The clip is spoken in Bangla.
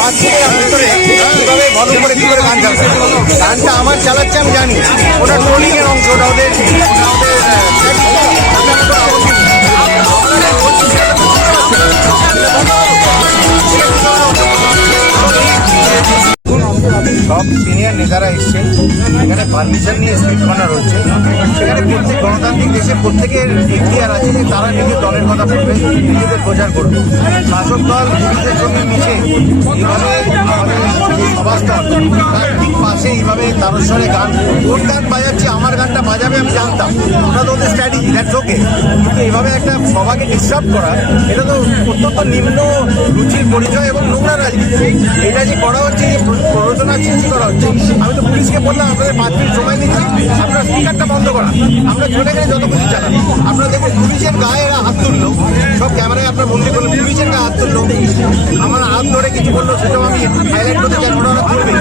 ভিতরে কীভাবে ঘন করে কী করে গান চালাচ্ছে, গানটা আমার চালাচ্ছে আমি জানি, ওটা ট্রোলিংয়ের অংশ, ওটা ওদের সব সিনিয়র নেতারা এসছেন, এখানে পারমিশন নিয়ে স্ট্রিট কর্নার হচ্ছে। সেখানে প্রত্যেক গণতান্ত্রিক দেশে প্রত্যেকের এখতিয়ার আছে যে তারা নিজের দলের কথা বলবে, নিজেদের প্রচার করবে। শাসক দল পুলিশের সঙ্গে মিশে এইভাবে আমাদের সভাস্থল তার ঠিক পাশে এইভাবে তারস্বরে গান, ওর গান বাজাচ্ছি, আমার গানটা বাজাবে আমি জানতাম, ওটা তো ওদের স্ট্র্যাটেজি, দ্যাটস ওকে। কিন্তু এইভাবে একটা সভাকে ডিস্টার্ব করা, এটা তো অত্যন্ত নিম্ন রুচির পরিচয় এবং নোংরা রাজনীতি। এটা যে করা হচ্ছে, যে প্ররোচনা সৃষ্টি করা হচ্ছে, আমি তো পুলিশকে বললাম আপনাদের 5 মিনিট সময় দিচ্ছি, আপনার স্পিকারটা বন্ধ করা, আমরা চলে গেলে যত কিছু চালান। আপনারা দেখুন পুলিশের গায়ে এরা হাত তুললো, সব ক্যামেরায় আপনার বন্দি করলো, পুলিশের গায়ে হাত তুললো, আমার হাত ধরে কিছু বললো, সেটাও আমি হাইলাইট করতে চাই, ওরা তুলবে।